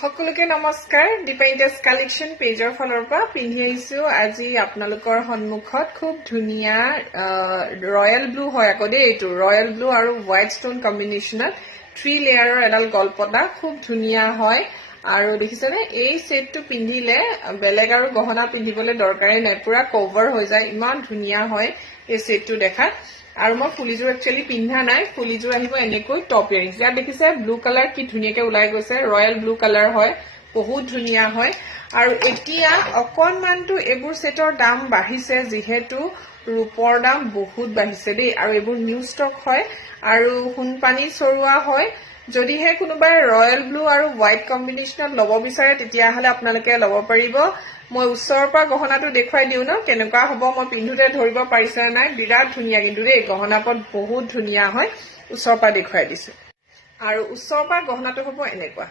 সকলোকে নমস্কাৰ ডিপেইন্টাৰ্স কালেকশন পেজৰ ফালৰ পৰা পিন্ধি আহিছো আজি আপোনালোকৰ সন্মুখত খুব ধুনিয়া ৰয়েল ব্লু হয় আকদে এইটো ৰয়েল ব্লু আৰু হোৱাইট ষ্টোন কম্বিনেশনত 3 লেয়াৰৰ এডাল গলপতা খুব ধুনিয়া হয় আৰু দেখিছেনে এই সেটটো পিন্ধিলে বেলেগ আৰু গহনা পিন্ধিবলৈ দৰকাৰে নাই পুৰা কভাৰ হৈ যায় ইমান ধুনিয়া হয় এই সেটটো দেখাত আৰু মই ফুলিজোৰ একচুয়ালি পিন্ধা নাই ফুলিজোৰ আহিব এনেকৈ টপ ইয়াৰিংছ ইয়াত দেখিছে ব্লু কালাৰ কি ধুনিয়াকে ওলাই গৈছে ৰয়েল ব্লু কালাৰ হয় বহুত ধুনিয়া হয় আৰু এতিয়া অকনমানটো এবোৰ সেটৰ দাম বাঢ়িছে যেহেতু ৰূপৰ দাম বহুত বাঢ়িছে দেই আৰু এবোৰ নিউ ষ্টক হয় আৰু হুনপানী চৰুৱা হয় যদিহে কোনোবাই ৰয়েল ব্লু আৰু হোৱাইট কম্বিনেশনত লব বিচাৰে তেতিয়া হলে আপোনালোকে লব পাৰিব মই উচ্চৰ পৰা গহনাটো দেখুৱাই দিও ন কেনেকুৱা হ'ব মই পিন্ধুতে ধৰিব পাৰিছে নাই বিৰাট ধুনিয়া কিন্তু ৰে গহনাপত বহুত ধুনিয়া হয় উচ্চৰ পৰা দেখুৱাই দিছো আৰু উচ্চৰ পৰা গহনাটো হ'ব এনেকুৱা